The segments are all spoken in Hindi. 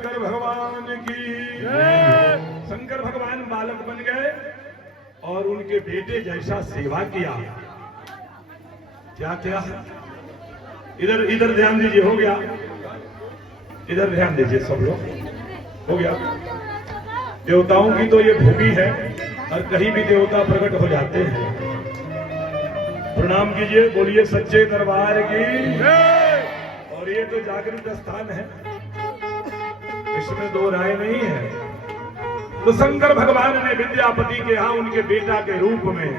शंकर भगवान की। शंकर भगवान बालक बन गए और उनके बेटे जैसा सेवा किया। क्या क्या? इधर इधर ध्यान दीजिए, हो गया। इधर ध्यान दीजिए सब लोग, हो गया। देवताओं की तो ये भूमि है और कहीं भी देवता प्रकट हो जाते हैं। प्रणाम कीजिए, बोलिए सच्चे दरबार की। और ये तो जागृत स्थान है, इसमें दो राय नहीं है। तो शंकर भगवान ने विद्यापति के यहां उनके बेटा के रूप में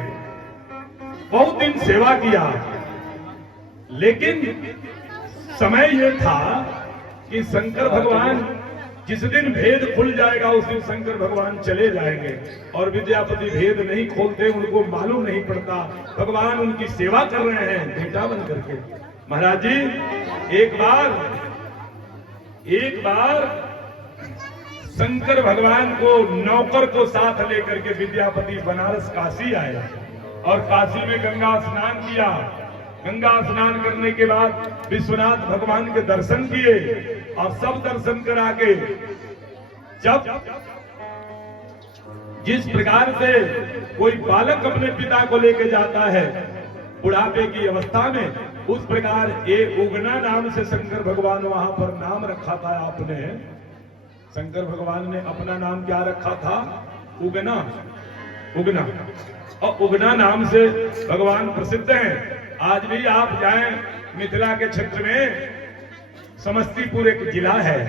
बहुत दिन सेवा किया, लेकिन समय यह था कि शंकर भगवान जिस दिन भेद खुल जाएगा उस दिन शंकर भगवान चले जाएंगे, और विद्यापति भेद नहीं खोलते, उनको मालूम नहीं पड़ता भगवान उनकी सेवा कर रहे हैं बेटा बन करके। महाराज जी एक बार शंकर भगवान को नौकर को साथ लेकर के विद्यापति बनारस काशी आए और काशी में गंगा स्नान किया। गंगा स्नान करने के बाद विश्वनाथ भगवान के दर्शन किए और सब दर्शन करा के जब जिस प्रकार से कोई बालक अपने पिता को लेके जाता है बुढ़ापे की अवस्था में, उस प्रकार एक उगना नाम से शंकर भगवान वहां पर नाम रखा था। आपने शंकर भगवान ने अपना नाम क्या रखा था? उगना। उगना, और उगना नाम से भगवान प्रसिद्ध हैं। आज भी आप जाएं मिथिला के क्षेत्र में, समस्तीपुर एक जिला है,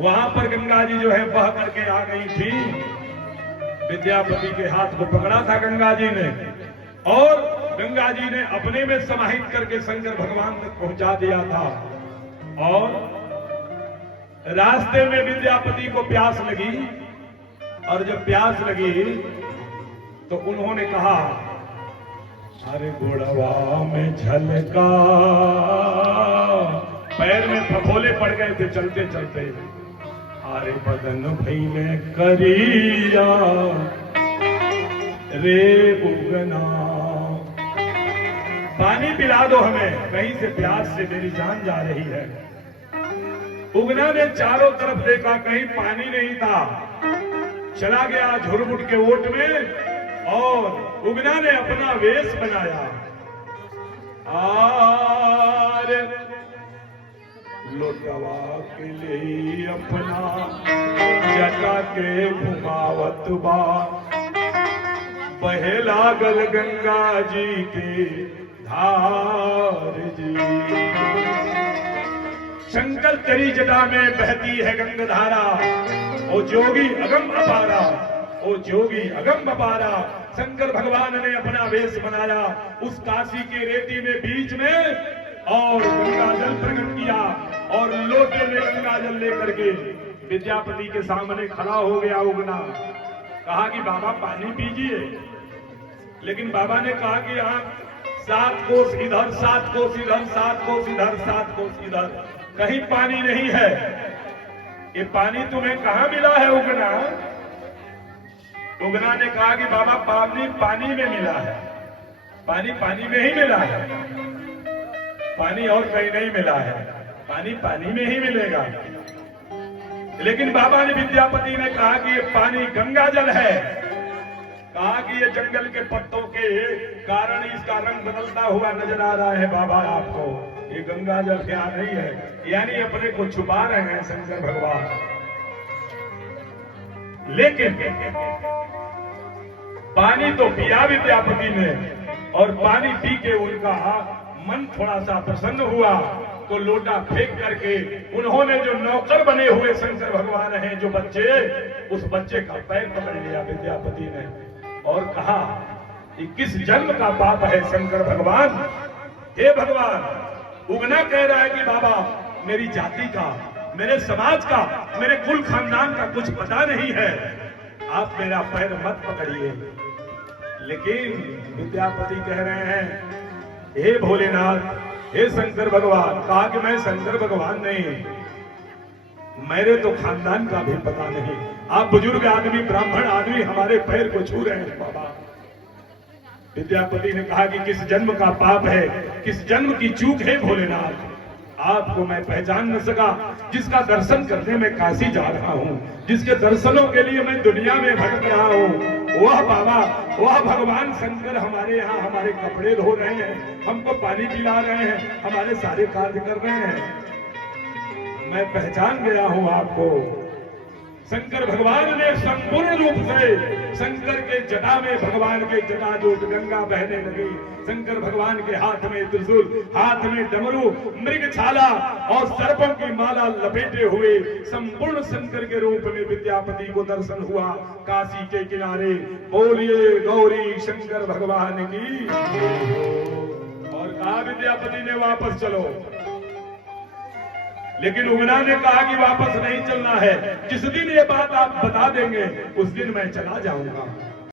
वहां पर गंगा जी जो है बह करके आ गई थी। विद्यापति के हाथ को पकड़ा था गंगा जी ने और गंगा जी ने अपने में समाहित करके शंकर भगवान तक पहुंचा दिया था। और रास्ते में विद्यापति को प्यास लगी, और जब प्यास लगी तो उन्होंने कहा, अरे गोड़वा में झलका, पैर में फफोले पड़ गए थे चलते चलते, अरे बदन भइले करिया रे उगना, पानी पिला दो हमें, कहीं से प्यास से मेरी जान जा रही है। उगना ने चारों तरफ देखा, कहीं पानी नहीं था, चला गया झुरमुट के ओट में और उगना ने अपना वेश बनाया और लोटवा के लिए अपना जटा के घुमावत बा, बहे लागल गंगा जी के धार जी। शंकर तेरी जटा में बहती है गंगाधारा, ओ जोगी अगम अपारा, ओ जोगी अगम अपारा। शंकर भगवान ने अपना वेश बनाया उस काशी के रेती में बीच में और गंगा जल प्रकट किया और लोटे में गंगा जल लेकर के विद्यापति के सामने खड़ा हो गया उगना। कहा कि बाबा पानी पीजिए, लेकिन बाबा ने कहा कि आप 7 कोस इधर 7 कोस इधर 7 कोस इधर 7 कोस इधर, कहीं पानी नहीं है। ये पानी तुम्हें कहां मिला है उगना? उगना ने कहा कि बाबा पानी पानी में मिला है, पानी पानी में ही मिला है, पानी और कहीं नहीं मिला है, पानी पानी में ही मिलेगा। लेकिन बाबा ने विद्यापति ने कहा कि ये पानी गंगा जल है। कहा कि ये जंगल के पत्तों के कारण इसका रंग बदलता हुआ नजर आ रहा है बाबा आपको, ये गंगा जल क्या नहीं है, यानी अपने को छुपा रहे हैं शंकर भगवान। लेकिन पानी तो पिया विद्यापति ने और पानी पी के उनका मन थोड़ा सा प्रसन्न हुआ, तो लोटा फेंक करके उन्होंने जो नौकर बने हुए शंकर भगवान हैं जो बच्चे, उस बच्चे का पैर पकड़ लिया विद्यापति ने और कहा कि किस जन्म का पाप है शंकर भगवान? हे भगवान, उगना कह रहा है कि बाबा मेरी जाति का, मेरे समाज का, मेरे कुल खानदान का कुछ पता नहीं है, आप मेरा पैर मत पकड़िए। लेकिन विद्यापति कह रहे हैं, हे भोलेनाथ, हे शंकर भगवान। कहा कि मैं शंकर भगवान नहीं, मेरे तो खानदान का भी पता नहीं, आप बुजुर्ग आदमी, ब्राह्मण आदमी हमारे पैर को छू रहे हैं बाबा। विद्यापति ने कहा कि किस जन्म का पाप है, किस जन्म की चूक है भोलेनाथ, आपको मैं पहचान न सका, जिसका दर्शन करने में काशी जा रहा हूँ, जिसके दर्शनों के लिए मैं दुनिया में भटक रहा हूँ, वह बाबा, वह भगवान शंकर हमारे यहाँ हमारे कपड़े धो रहे हैं, हमको पानी पिला रहे हैं, हमारे सारे कार्य कर रहे हैं। मैं पहचान गया हूँ आपको। शंकर भगवान ने संपूर्ण रूप से, शंकर के जटा में भगवान के जटाजूट गंगा बहने लगी, शंकर भगवान के हाथ में त्रिशूल, हाथ में डमरू, मृगछाला और सर्पों की माला लपेटे हुए संपूर्ण शंकर के रूप में विद्यापति को दर्शन हुआ काशी के किनारे। बोलिए गौरी शंकर भगवान की। और कहा विद्यापति ने वापस चलो, लेकिन उगना ने कहा कि वापस नहीं चलना है, जिस दिन ये बात आप बता देंगे उस दिन मैं चला जाऊंगा।